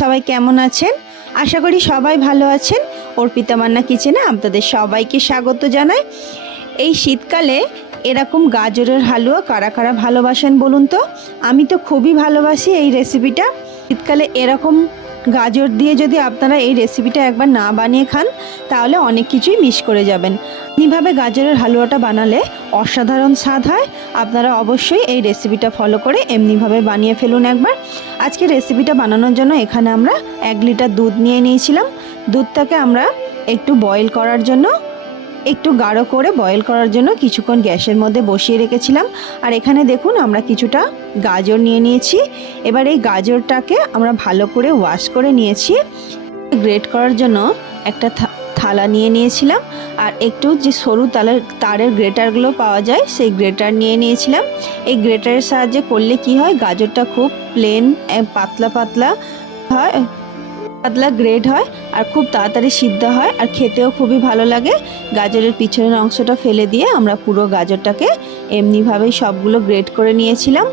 সবাই কেমন আছেন? আশা করি সবাই ভালো আছেন। অর্পিতা মান্না কিচেনে আপনাদের সবাইকে স্বাগত জানাই। এই শীতকালে এরকম গাজরের হালুয়া কারা কারা ভালোবাসেন বলুন তো? আমি তো খুবই ভালোবাসি এই রেসিপিটা। শীতকালে এরকম গাজর দিয়ে যদি আপনারা এই রেসিপিটা একবার না বানিয়ে খান তাহলে অনেক কিছুই মিস করে যাবেন। এমনিভাবে গাজরের হালুয়াটা বানালে অসাধারণ স্বাদ হয়। আপনারা অবশ্যই এই রেসিপিটা ফলো করে এমনিভাবে বানিয়ে ফেলুন একবার। আজকে রেসিপিটা বানানোর জন্য এখানে আমরা 1 লিটার দুধ নিয়ে নিয়েছিলাম। দুধটাকে আমরা একটু বয়েল করার জন্য, একটু গাঢ় করে বয়েল করার জন্য কিছুক্ষণ গ্যাসের মধ্যে বসিয়ে রেখেছিলাম। আর এখানে দেখুন আমরা কিছুটা গাজর নিয়ে নিয়েছি। এবার এই গাজরটাকে আমরা ভালো করে ওয়াশ করে নিয়েছি। গ্রেট করার জন্য একটা থালা নিয়ে নিয়েছিলাম আর একটু যে সরু তারের গ্রেটারগুলো পাওয়া যায় সেই গ্রেটার নিয়ে নিয়েছিলাম। এই গ্রেটারের সাহায্যে করলে কি হয়, গাজরটা খুব প্লেন পাতলা পাতলা হয়, পাতলা গ্রেড হয় আর খুব তাড়াতাড়ি সিদ্ধ হয় আর খেতেও খুবই ভালো লাগে। গাজরের পিছনের অংশটা ফেলে দিয়ে আমরা পুরো গাজরটাকে এমনিভাবেই সবগুলো গ্রেড করে নিয়েছিলাম।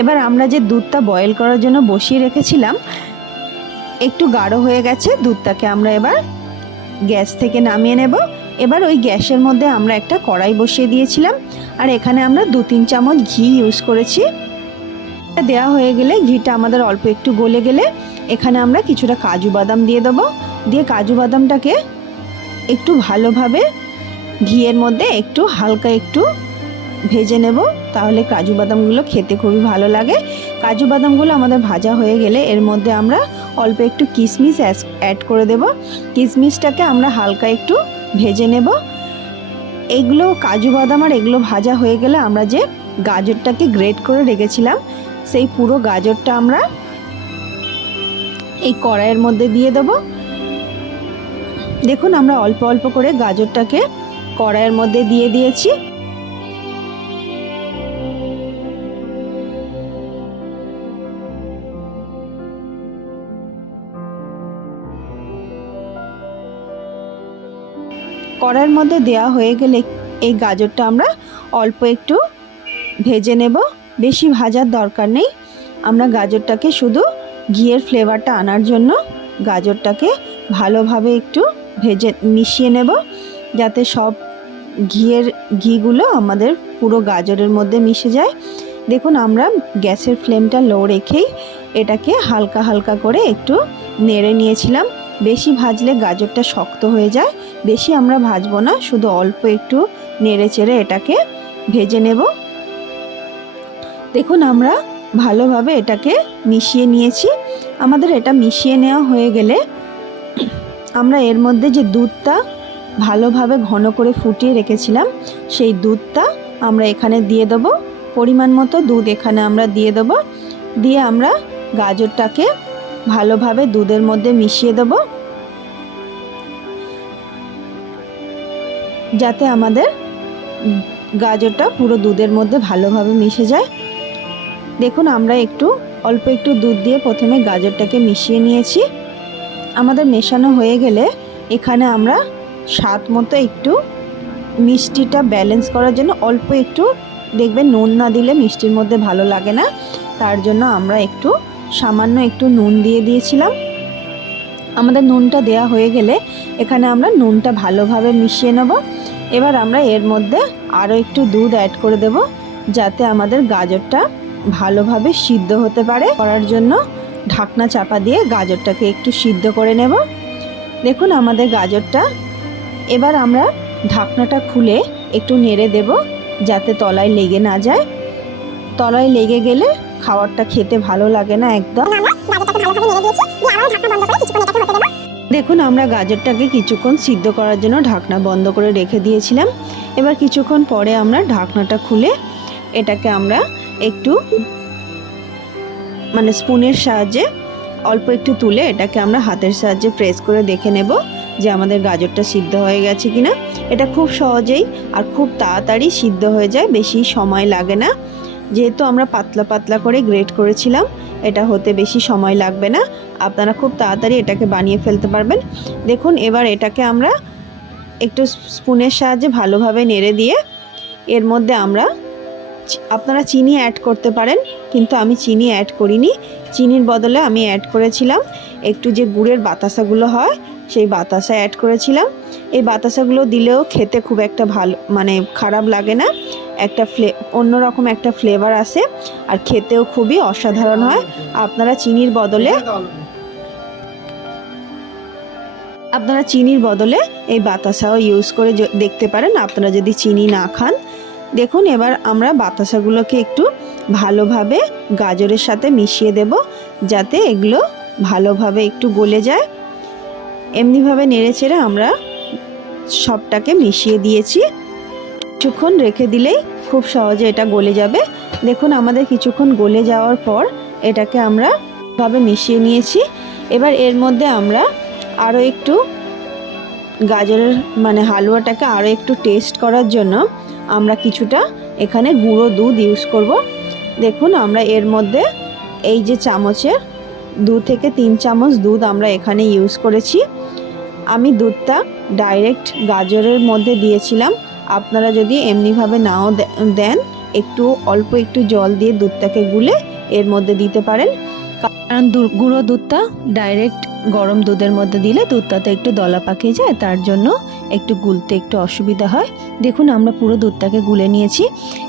এবার আমরা যে দুধটা বয়েল করার জন্য বসিয়ে রেখেছিলাম একটু গাঢ় হয়ে গেছে। দুধটাকে আমরা এবার গ্যাস থেকে নামিয়ে নেব। এবার ওই গ্যাসের মধ্যে আমরা একটা কড়াই বসিয়ে দিয়েছিলাম আর এখানে আমরা 2-3 চামচ ঘি ইউজ করেছি। দেওয়া হয়ে গেলে, ঘিটা আমাদের অল্প একটু গলে গেলে এখানে আমরা কিছুটা কাজু বাদাম দিয়ে দেবো। দিয়ে কাজু বাদামটাকে একটু ভালোভাবে ঘিয়ের মধ্যে একটু হালকা একটু ভেজে নেব, তাহলে কাজু বাদামগুলো খেতে খুবই ভালো লাগে। কাজু বাদামগুলো আমাদের ভাজা হয়ে গেলে এর মধ্যে আমরা অল্প একটু কিশমিশ অ্যাড করে দেব। কিশমিশটাকে আমরা হালকা একটু ভেজে নেব। এইগুলো কাজু বাদাম আর এগুলো ভাজা হয়ে গেলে আমরা যে গাজরটাকে গ্রেট করে রেখেছিলাম সেই পুরো গাজরটা আমরা এই কড়াইয়ের মধ্যে দিয়ে দেব। দেখুন আমরা অল্প অল্প করে গাজরটাকে কড়াইয়ের মধ্যে দিয়ে দিয়েছি। কড়াইয়ের মধ্যে দেওয়া হয়ে গেলে এই গাজরটা আমরা অল্প একটু ভেজে নেব, বেশি ভাজার দরকার নেই। আমরা গাজরটাকে শুধু ঘিয়ের ফ্লেভারটা আনার জন্য গাজরটাকে ভালোভাবে একটু ভেজে মিশিয়ে নেব, যাতে সব ঘিগুলো আমাদের পুরো গাজরের মধ্যে মিশে যায়। দেখুন আমরা গ্যাসের ফ্লেমটা লো রেখেই এটাকে হালকা হালকা করে একটু নেড়ে নিয়েছিলাম। বেশি ভাজলে গাজরটা শক্ত হয়ে যায়, বেশি আমরা ভাজবো না, শুধু অল্প একটু নেড়ে চেড়ে এটাকে ভেজে নেব। দেখুন আমরা ভালোভাবে এটাকে মিশিয়ে নিয়েছি। আমাদের এটা মিশিয়ে নেওয়া হয়ে গেলে আমরা এর মধ্যে যে দুধটা ভালোভাবে ঘন করে ফুটিয়ে রেখেছিলাম সেই দুধটা আমরা এখানে দিয়ে দেবো। পরিমাণ মতো দুধ এখানে আমরা দিয়ে দেবো। দিয়ে আমরা গাজরটাকে ভালোভাবে দুধের মধ্যে মিশিয়ে দেব, যাতে আমাদের গাজরটা পুরো দুধের মধ্যে ভালোভাবে মিশে যায়। দেখুন আমরা অল্প একটু দুধ দিয়ে প্রথমে গাজরটাকে মিশিয়ে নিয়েছি। আমাদের মেশানো হয়ে গেলে এখানে আমরা স্বাদ মতো একটু মিষ্টিটা ব্যালেন্স করার জন্য অল্প একটু, দেখবেন নুন না দিলে মিষ্টির মধ্যে ভালো লাগে না, তার জন্য আমরা সামান্য একটু নুন দিয়ে দিয়েছিলাম। আমাদের নুনটা দেয়া হয়ে গেলে এখানে আমরা নুনটা ভালোভাবে মিশিয়ে নেব। এবার আমরা এর মধ্যে আরও একটু দুধ অ্যাড করে দেব, যাতে আমাদের গাজরটা ভালোভাবে সিদ্ধ হতে পারে। করার জন্য ঢাকনা চাপা দিয়ে গাজরটাকে একটু সিদ্ধ করে নেব। দেখুন আমাদের গাজরটা, এবার আমরা ঢাকনাটা খুলে একটু নেড়ে দেব, যাতে তলায় লেগে না যায়। তলায় লেগে গেলে খাবারটা খেতে ভালো লাগে না একদম। দেখুন আমরা গাজরটাকে কিছুক্ষণ সিদ্ধ করার জন্য ঢাকনা বন্ধ করে রেখে দিয়েছিলাম। এবার কিছুক্ষণ পরে আমরা ঢাকনাটা খুলে এটাকে আমরা একটু স্পুনের সাহায্যে অল্প একটু তুলে এটাকে আমরা হাতের সাহায্যে প্রেস করে দেখে নেব যে আমাদের গাজরটা সিদ্ধ হয়ে গেছে কিনা। এটা খুব সহজেই আর খুব তাড়াতাড়ি সিদ্ধ হয়ে যায়, বেশি সময় লাগে না। যেহেতু আমরা পাতলা পাতলা করে গ্রেট করেছিলাম, এটা হতে বেশি সময় লাগবে না, আপনারা খুব তাড়াতাড়ি এটাকে বানিয়ে ফেলতে পারবেন। দেখুন এবার এটাকে আমরা একটু স্পুনের সাহায্যে ভালোভাবে নেড়ে দিয়ে এর মধ্যে আপনারা চিনি অ্যাড করতে পারেন, কিন্তু আমি চিনি অ্যাড করিনি। চিনির বদলে আমি অ্যাড করেছিলাম একটু যে গুড়ের বাতাসাগুলো হয় সেই বাতাসা অ্যাড করেছিলাম। এই বাতাসাগুলো দিলেও খেতে খুব একটা ভালো মানে খারাপ লাগে না, একটা অন্যরকম একটা ফ্লেভার আসে আর খেতেও খুবই অসাধারণ হয়। আপনারা চিনির বদলে এই বাতাসাও ইউজ করে দেখতে পারেন, আপনারা যদি চিনি না খান। দেখুন এবার আমরা বাতাসাগুলোকে একটু ভালোভাবে গাজরের সাথে মিশিয়ে দেব, যাতে এগুলো ভালোভাবে একটু গলে যায়। এমনিভাবে নেড়েচেড়ে আমরা সবটাকে মিশিয়ে দিয়েছি। কিছুক্ষণ রেখে দিলেই খুব সহজে এটা গলে যাবে। দেখুন আমাদের কিছুক্ষণ গলে যাওয়ার পর এটাকে আমরা ভাবে মিশিয়ে নিয়েছি। এবার এর মধ্যে আমরা আরও একটু গাজরের মানে হালুয়াটাকে আরও একটু টেস্ট করার জন্য আমরা কিছুটা এখানে গুঁড়ো দুধ ইউজ করব। দেখুন আমরা এর মধ্যে এই যে চামচের 2 থেকে 3 চামচ দুধ আমরা এখানে ইউজ করেছি। আমি দুধটা ডাইরেক্ট গাজরের মধ্যে দিয়েছিলাম, আপনারা যদি এমনিভাবে নাও দেন একটু অল্প একটু জল দিয়ে দুধটাকে গুলে এর মধ্যে দিতে পারেন, কারণ গুঁড়ো দুধটা ডাইরেক্ট গরম দুধের মধ্যে দিলে দুধটাতে একটু দলা পাকিয়ে যায়, তার জন্য একটু গুলতে একটু অসুবিধা হয়। দেখুন আমরা পুরো দুধটাকে গুলে নিয়েছি।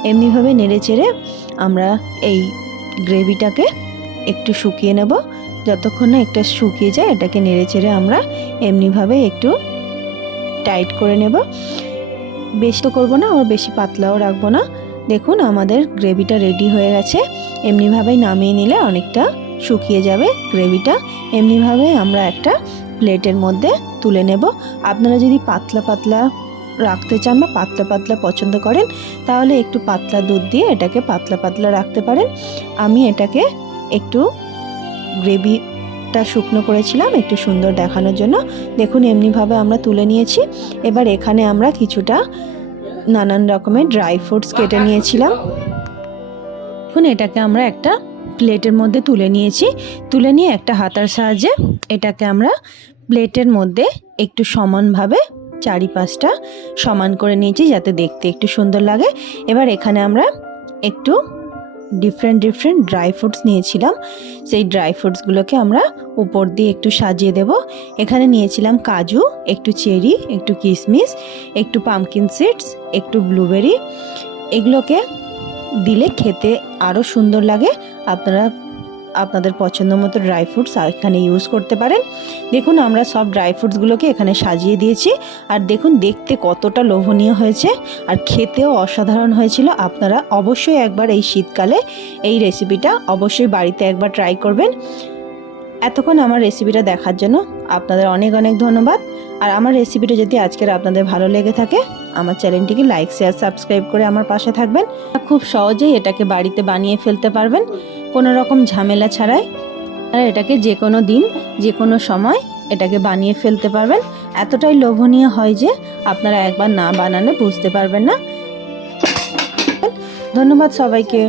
এমনিভাবে নেড়েচেড়ে আমরা এই গ্রেভিটাকে একটু শুকিয়ে নেব। যতক্ষণ না একটা শুকিয়ে যায় এটাকে নেড়েচেড়ে আমরা এমনিভাবে একটু টাইট করে নেব। বেশি তো করবো না, আবার বেশি পাতলাও রাখবো না। দেখুন আমাদের গ্রেভিটা রেডি হয়ে গেছে। এমনিভাবেই নামিয়ে নিলে অনেকটা শুকিয়ে যাবে গ্রেভিটা। এমনিভাবে আমরা একটা প্লেটের মধ্যে তুলে নেব। আপনারা যদি পাতলা পাতলা রাখতে চান বা পাতলা পাতলা পছন্দ করেন তাহলে একটু পাতলা দুধ দিয়ে এটাকে পাতলা পাতলা রাখতে পারেন। আমি এটাকে একটু গ্রেভিটা শুকনো করেছিলাম একটু সুন্দর দেখানোর জন্য। দেখুন এমনিভাবে আমরা তুলে নিয়েছি। এবার এখানে আমরা কিছুটা নানান রকমের ড্রাই ফ্রুটস কেটে নিয়েছিলাম। এখন এটাকে আমরা একটা প্লেটের মধ্যে তুলে নিয়েছি। তুলে নিয়ে একটা হাতার সাহায্যে এটাকে আমরা প্লেটের মধ্যে একটু সমানভাবে চারিপাশটা সমান করে নিয়েছি যাতে দেখতে একটু সুন্দর লাগে। এবার এখানে আমরা একটু ডিফারেন্ট ড্রাই ফ্রুটস নিয়েছিলাম, সেই ড্রাই ফ্রুটসগুলোকে আমরা উপর দিয়ে একটু সাজিয়ে দেব। এখানে নিয়েছিলাম কাজু, একটু চেরি, একটু কিশমিশ, একটু পামকিন সিডস, একটু ব্লুবেরি। এগুলোকে দিলে খেতে আরও সুন্দর লাগে। আপনারা আপনাদের পছন্দ মতো ড্রাই ফ্রুটস এখানে ইউজ করতে পারেন। দেখুন আমরা সব ড্রাই ফ্রুটসগুলোকে এখানে সাজিয়ে দিয়েছি। আর দেখুন দেখতে কতটা লোভনীয় হয়েছে আর খেতেও অসাধারণ হয়েছিল। আপনারা অবশ্যই একবার এই শীতকালে এই রেসিপিটা অবশ্যই বাড়িতে একবার ট্রাই করবেন। এতক্ষণ আমার রেসিপিটা দেখার জন্য আপনাদের অনেক অনেক ধন্যবাদ। আর আমার রেসিপিটা যদি আজকের আপনাদের ভালো লেগে থাকে আমার চ্যানেলটিকে লাইক শেয়ার সাবস্ক্রাইব করে আমার পাশে থাকবেন। খুব সহজেই এটাকে বাড়িতে বানিয়ে ফেলতে পারবেন কোনো রকম ঝামেলা ছাড়াই। আর এটাকে যে কোনো দিন যে কোনো সময় এটাকে বানিয়ে ফেলতে পারবেন। এতটাই লোভনীয় হয় যে আপনারা একবার না বানালে বুঝতে পারবেন না। ধন্যবাদ সবাইকে।